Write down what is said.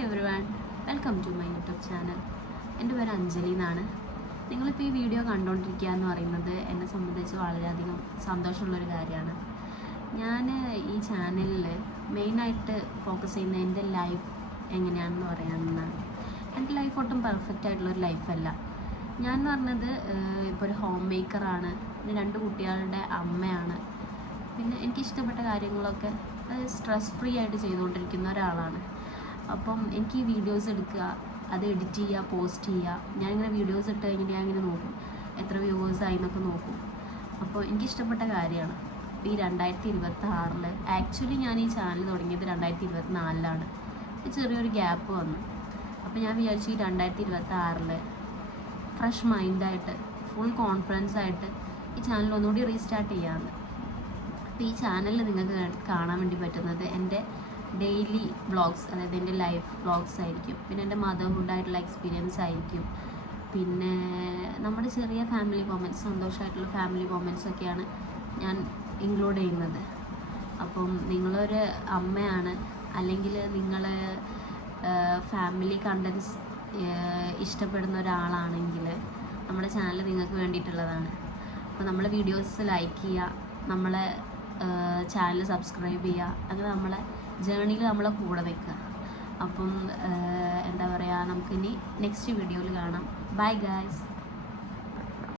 Hi everyone, welcome to my YouTube channel. എൻ്റെ പേര് അഞ്ജലി എന്നാണ്. നിങ്ങളിപ്പോൾ ഈ വീഡിയോ കണ്ടുകൊണ്ടിരിക്കുക എന്ന് പറയുന്നത് എന്നെ സംബന്ധിച്ച് വളരെയധികം സന്തോഷമുള്ളൊരു കാര്യമാണ്. ഞാൻ ഈ ചാനലിൽ മെയിനായിട്ട് ഫോക്കസ് ചെയ്യുന്നത് എൻ്റെ ലൈഫ് എങ്ങനെയാണെന്ന് പറയാമെന്നാണ്. എൻ്റെ ലൈഫ് ഒട്ടും പെർഫെക്റ്റ് ആയിട്ടുള്ളൊരു ലൈഫല്ല. ഞാൻ എന്ന് പറഞ്ഞത് ഇപ്പോൾ ഒരു ഹോം മേക്കറാണ്, പിന്നെ 2 കുട്ടികളുടെ അമ്മയാണ്, പിന്നെ എനിക്കിഷ്ടപ്പെട്ട കാര്യങ്ങളൊക്കെ സ്ട്രെസ് ഫ്രീ ആയിട്ട് ചെയ്തുകൊണ്ടിരിക്കുന്ന ഒരാളാണ്. അപ്പം എനിക്ക് ഈ വീഡിയോസ് എടുക്കുക, അത് എഡിറ്റ് ചെയ്യുക, പോസ്റ്റ് ചെയ്യുക. ഞാനിങ്ങനെ വീഡിയോസ് ഇട്ട് കഴിഞ്ഞിട്ട് ഞാൻ ഇങ്ങനെ നോക്കും എത്ര വ്യൂവേഴ്സ് ആയി എന്നൊക്കെ നോക്കും. അപ്പോൾ എനിക്കിഷ്ടപ്പെട്ട കാര്യമാണ്. ഈ 2026 ആക്ച്വലി ഞാൻ ഈ ചാനൽ തുടങ്ങിയത് 2024 ചെറിയൊരു ഗ്യാപ്പ് വന്നു. അപ്പോൾ ഞാൻ വിചാരിച്ചു ഈ 2026 ഫ്രഷ് മൈൻഡായിട്ട് ഫുൾ കോൺഫിഡൻസ് ആയിട്ട് ഈ ചാനൽ ഒന്നുകൂടി റീസ്റ്റാർട്ട് ചെയ്യാമെന്ന്. അപ്പോൾ ഈ ചാനലിൽ നിങ്ങൾക്ക് കാണാൻ വേണ്ടി പറ്റുന്നത് എൻ്റെ ഡെയിലി വ്ളോഗ്സ്, അതായത് എൻ്റെ ലൈഫ് വ്ളോഗ്സ് ആയിരിക്കും. പിന്നെ എൻ്റെ മദർഹുഡായിട്ടുള്ള എക്സ്പീരിയൻസ് ആയിരിക്കും. പിന്നെ നമ്മുടെ ചെറിയ ഫാമിലി മൊമെൻറ്റ്സ്, സന്തോഷമായിട്ടുള്ള ഫാമിലി മൊമെൻറ്റ്സ് ഒക്കെയാണ് ഞാൻ ഇൻക്ലൂഡ് ചെയ്യുന്നത്. അപ്പം നിങ്ങളൊരു അമ്മയാണ്, അല്ലെങ്കിൽ നിങ്ങൾ ഫാമിലി കണ്ടൻസ് ഇഷ്ടപ്പെടുന്ന ഒരാളാണെങ്കിൽ നമ്മുടെ ചാനൽ നിങ്ങൾക്ക് വേണ്ടിയിട്ടുള്ളതാണ്. അപ്പോൾ നമ്മളെ വീഡിയോസ് ലൈക്ക് ചെയ്യുക, നമ്മളെ ചാനൽ സബ്സ്ക്രൈബ് ചെയ്യുക, അങ്ങനെ നമ്മളെ ജേണിയിൽ നമ്മളെ കൂടെ നിൽക്കുക. അപ്പം എന്താ പറയുക, നമുക്കിനി നെക്സ്റ്റ് വീഡിയോയിൽ കാണാം. Bye guys.